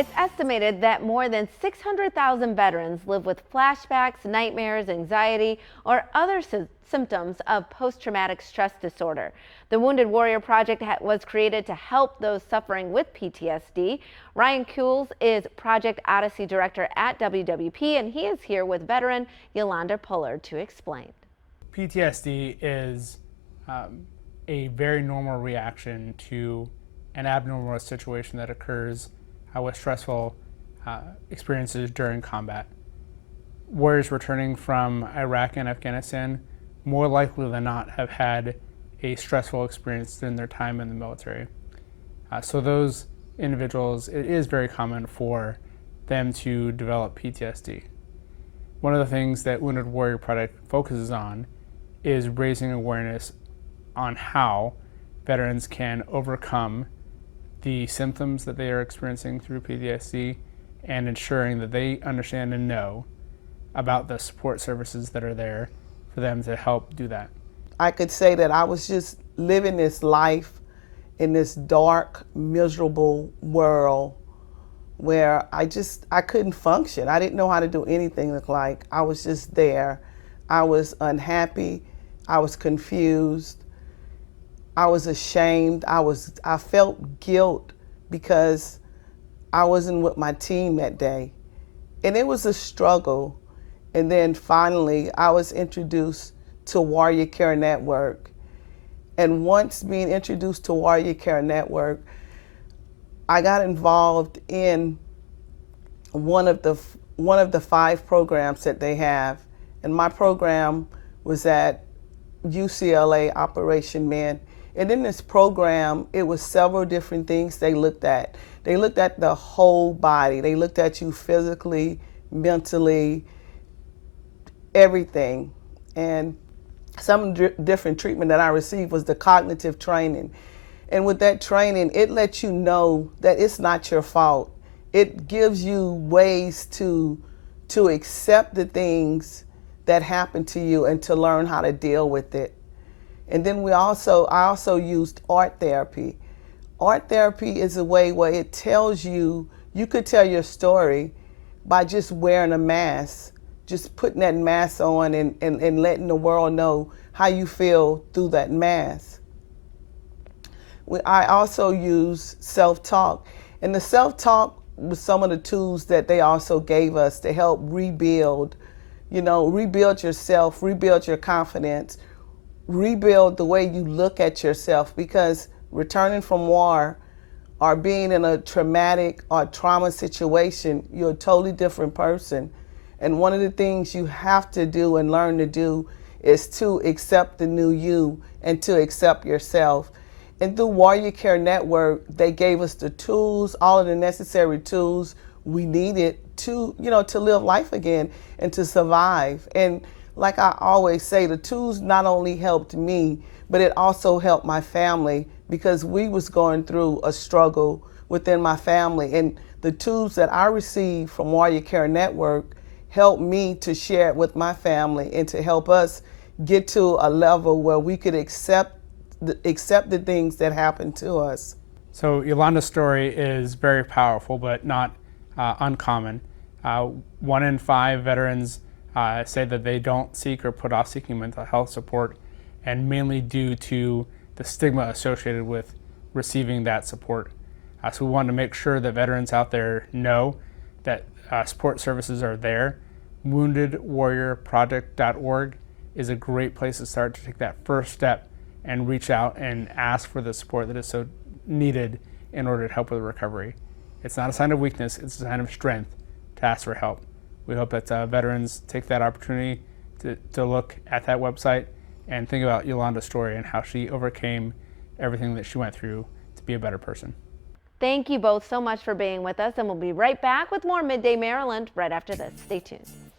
It's estimated that more than 600,000 veterans live with flashbacks, nightmares, anxiety, or other symptoms of post-traumatic stress disorder. The Wounded Warrior Project was created to help those suffering with PTSD. Ryan Kuhls is Project Odyssey Director at WWP, and he is here with veteran Yolanda Pullard to explain. PTSD is a very normal reaction to an abnormal situation that occurs with stressful experiences during combat. Warriors returning from Iraq and Afghanistan more likely than not have had a stressful experience during their time in the military. So those individuals, it is very common for them to develop PTSD. One of the things that Wounded Warrior Project focuses on is raising awareness on how veterans can overcome the symptoms that they are experiencing through PTSD and ensuring that they understand and know about the support services that are there for them to help do that. I could say that I was just living this life in this dark, miserable world where I couldn't function. I didn't know how to do anything. Like I was just there. I was unhappy. I was confused. I was ashamed. I felt guilt because I wasn't with my team that day. And it was a struggle. And then finally, I was introduced to Warrior Care Network. And once being introduced to Warrior Care Network, I got involved in one of the 5 programs that they have. And my program was at UCLA Operation Men. And in this program, it was several different things they looked at. They looked at the whole body. They looked at you physically, mentally, everything. And some different treatment that I received was the cognitive training. And with that training, it lets you know that it's not your fault. It gives you ways to accept the things that happen to you and to learn how to deal with it. And then I also used art therapy. Art therapy is a way where it tells you could tell your story by just wearing a mask, just putting that mask on and letting the world know how you feel through that mask. I also use self-talk. And the self-talk was some of the tools that they also gave us to help rebuild, rebuild yourself, rebuild your confidence, rebuild the way you look at yourself, because returning from war or being in a traumatic or trauma situation, you're a totally different person. And one of the things you have to do and learn to do is to accept the new you and to accept yourself. And through Warrior Care Network, they gave us the tools, all of the necessary tools we needed to, to live life again and to survive. And like I always say, the tools not only helped me, but it also helped my family, because we was going through a struggle within my family. And the tools that I received from Warrior Care Network helped me to share it with my family and to help us get to a level where we could accept the things that happened to us. So Yolanda's story is very powerful, but not uncommon. 1 in 5 veterans say that they don't seek or put off seeking mental health support, and mainly due to the stigma associated with receiving that support. So we want to make sure that veterans out there know that support services are there. WoundedWarriorProject.org is a great place to start to take that first step and reach out and ask for the support that is so needed in order to help with recovery. It's not a sign of weakness, it's a sign of strength to ask for help. We hope that veterans take that opportunity to look at that website and think about Yolanda's story and how she overcame everything that she went through to be a better person. Thank you both so much for being with us, and we'll be right back with more Midday Maryland right after this. Stay tuned.